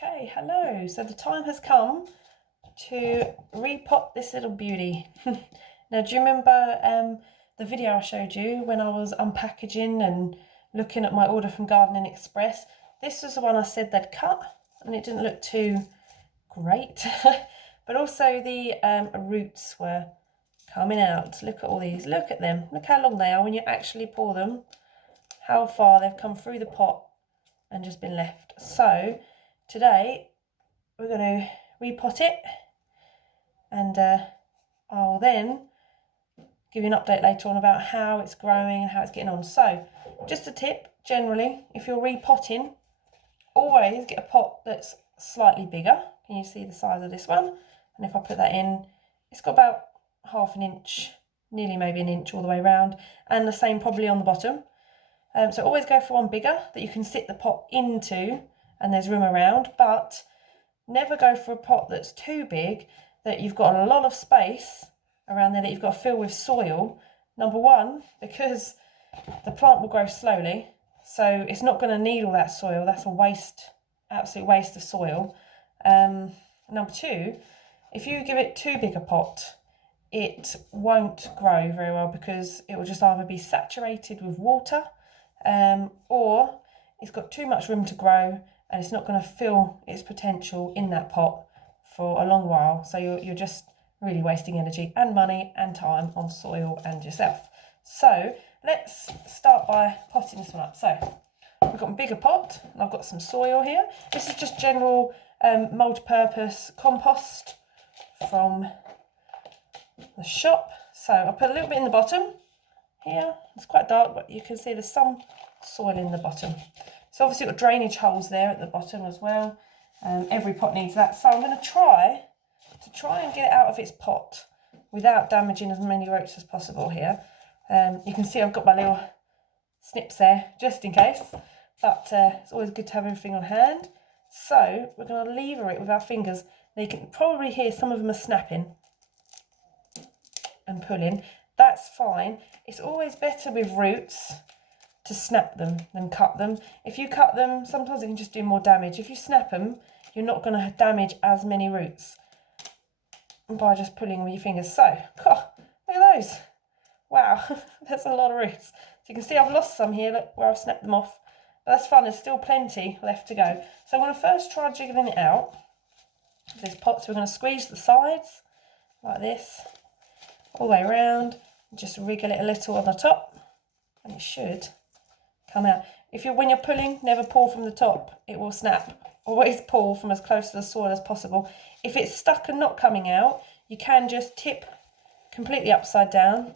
Okay, hello. So the time has come to repot this little beauty. Now, do you remember the video I showed you when I was unpackaging and looking at my order from Gardening Express? This was the one I said they'd cut and it didn't look too great. But also the roots were coming out. Look at all these. Look at them. Look how long they are when you actually pour them. How far they've come through the pot and just been left. So today we're going to repot it, and I'll then give you an update later on about how it's growing and how it's getting on. So just a tip, generally, if you're repotting, always get a pot that's slightly bigger. Can you see the size of this one? And if I put that in, it's got about half an inch, nearly maybe an inch all the way around, and the same probably on the bottom. So always go for one bigger that you can sit the pot into and there's room around, but never go for a pot that's too big that you've got a lot of space around there that you've got to fill with soil. Number one, because the plant will grow slowly, so it's not going to need all that soil. That's a waste, absolute waste of soil. Number two, if you give it too big a pot, it won't grow very well because it will just either be saturated with water, or it's got too much room to grow and it's not going to fill its potential in that pot for a long while. So you're just really wasting energy and money and time on soil and yourself. So let's start by potting this one up. So we've got a bigger pot and I've got some soil here. This is just general multi-purpose compost from the shop. So I'll put a little bit in the bottom here. It's quite dark, but you can see there's some soil in the bottom. So obviously got drainage holes there at the bottom as well. Every pot needs that. So I'm going to try and get it out of its pot without damaging as many roots as possible here. You can see I've got my little snips there just in case, but it's always good to have everything on hand. So we're going to lever it with our fingers. Now you can probably hear some of them are snapping and pulling. That's fine. It's always better with roots to snap them than cut them. If you cut them, sometimes it can just do more damage. If you snap them, you're not going to damage as many roots by just pulling with your fingers. So, look at those. Wow, that's a lot of roots. So you can see I've lost some here, look where I've snapped them off. But that's fine, there's still plenty left to go. So I'm going to first try jiggling it out of this pot. So we're going to squeeze the sides like this, all the way around, and just wriggle it a little on the top, and it should come out. When you're pulling, never pull from the top, it will snap. Always pull from as close to the soil as possible. If it's stuck and not coming out, you can just tip completely upside down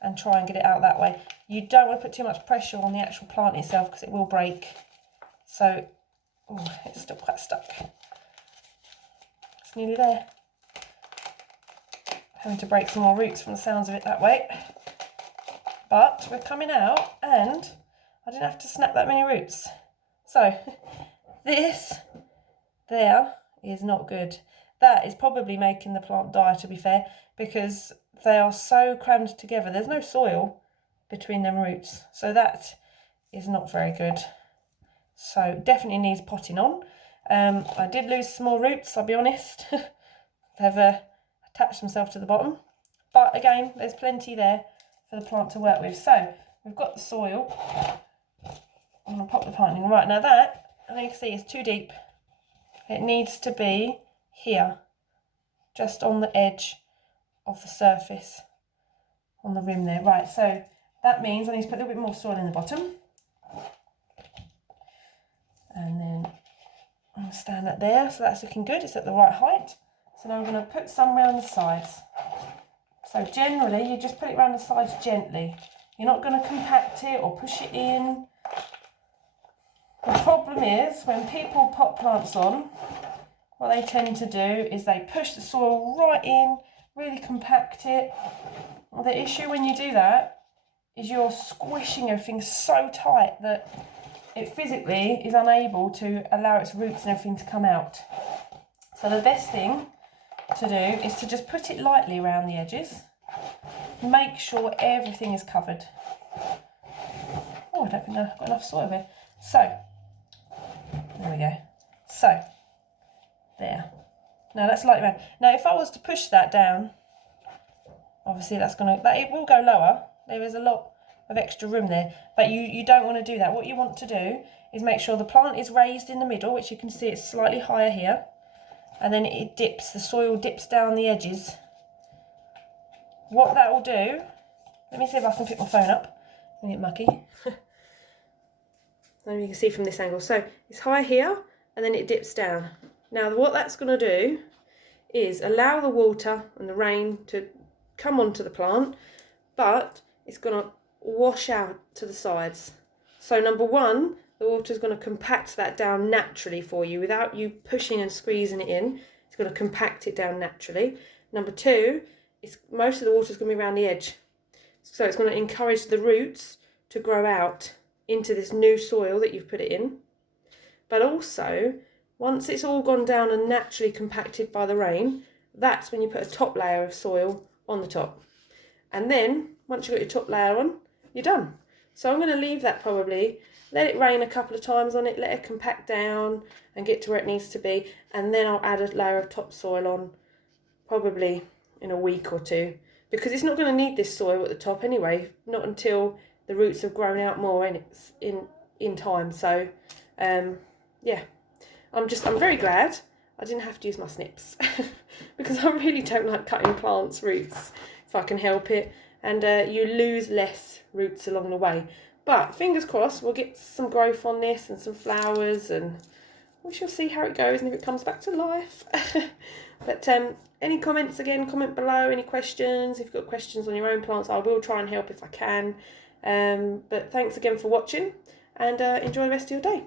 and try and get it out that way. You don't want to put too much pressure on the actual plant itself because it will break. So, it's still quite stuck. It's nearly there. Having to break some more roots from the sounds of it that way. But we're coming out and I didn't have to snap that many roots. So this there is not good. That is probably making the plant die, to be fair, because they are so crammed together. There's no soil between them roots. So that is not very good. So definitely needs potting on. I did lose some more roots, I'll be honest. They've attach themselves to the bottom, but again there's plenty there for the plant to work with. So we've got the soil. I'm going to pop the plant in right now. That, and you can see, is too deep. It needs to be here, just on the edge of the surface, on the rim there. Right, so that means I need to put a little bit more soil in the bottom, and then I'll stand that there. So that's looking good, it's at the right height. So now I'm going to put some around the sides. So generally, you just put it around the sides gently. You're not going to compact it or push it in. The problem is, when people pot plants on, what they tend to do is they push the soil right in, really compact it. Well, the issue when you do that is you're squishing everything so tight that it physically is unable to allow its roots and everything to come out. So the best thing to do is to just put it lightly around the edges. Make sure everything is covered. Oh, I don't think I've got enough soil here. So, there we go. So, there. Now that's lightly round. Now if I was to push that down, obviously it will go lower. There is a lot of extra room there, but you don't want to do that. What you want to do is make sure the plant is raised in the middle, which you can see it's slightly higher here, and then it dips, the soil dips down the edges. What that will do, let me see if I can pick my phone up and get mucky. Then you can see from this angle. So it's high here and then it dips down. Now what that's going to do is allow the water and the rain to come onto the plant, but it's going to wash out to the sides. So number one, the water is going to compact that down naturally for you without you pushing and squeezing it in. It's going to compact it down naturally. Number two, most of the water is going to be around the edge. So it's going to encourage the roots to grow out into this new soil that you've put it in. But also, once it's all gone down and naturally compacted by the rain, that's when you put a top layer of soil on the top. And then, once you've got your top layer on, you're done. So I'm going to leave that probably, let it rain a couple of times on it, let it compact down and get to where it needs to be. And then I'll add a layer of topsoil on probably in a week or two, because it's not going to need this soil at the top anyway, not until the roots have grown out more in time. So yeah, I'm very glad I didn't have to use my snips because I really don't like cutting plants' roots if I can help it, and you lose less roots along the way. But fingers crossed, we'll get some growth on this and some flowers, and we shall see how it goes and if it comes back to life. But any comments, again, comment below, any questions. If you've got questions on your own plants, I will try and help if I can. But thanks again for watching, and enjoy the rest of your day.